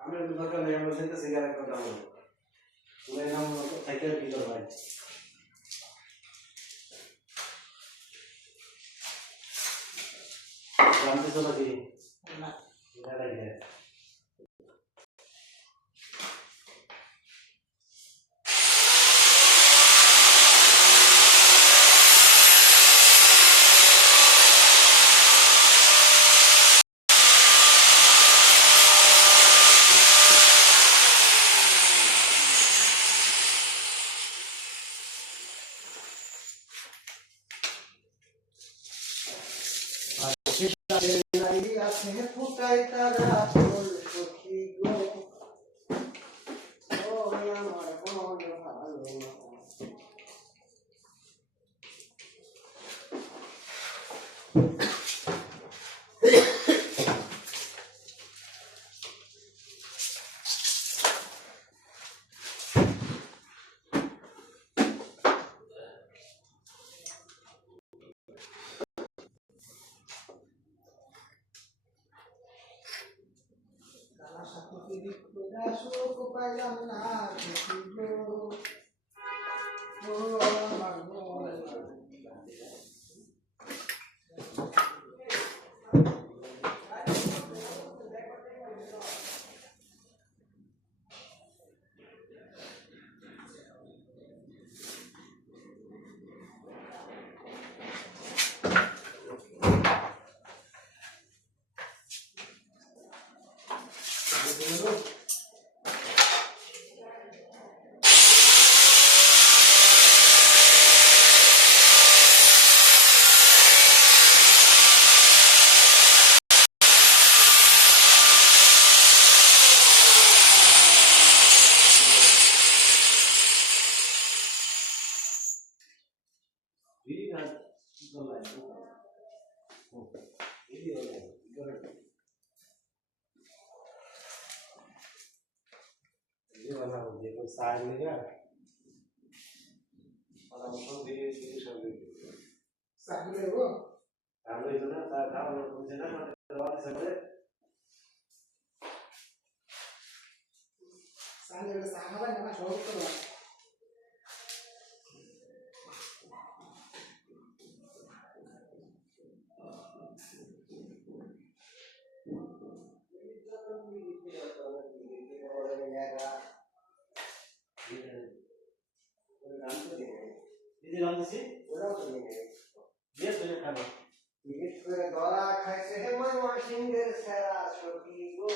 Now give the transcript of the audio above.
আমি দরকার নেই আমার সাথে সিগারেট কথা বলবো তুমি নাম সাইকেল ভিতর ভাই জানতে চলো কি না এটা লাগে ফুটাই তারা সখী গো ও আমার মন ভালো সুখ পাইলাম না साइड में क्या और हम लोग भी सब साइड में वो हम लोग इतना काम मुझे ना करवा सकते साइड में साहब है ना छोड़ कर Sih, udah begini. Dia sudah kan. Ini sudah doa kayak saya mau masing dari saya seperti itu.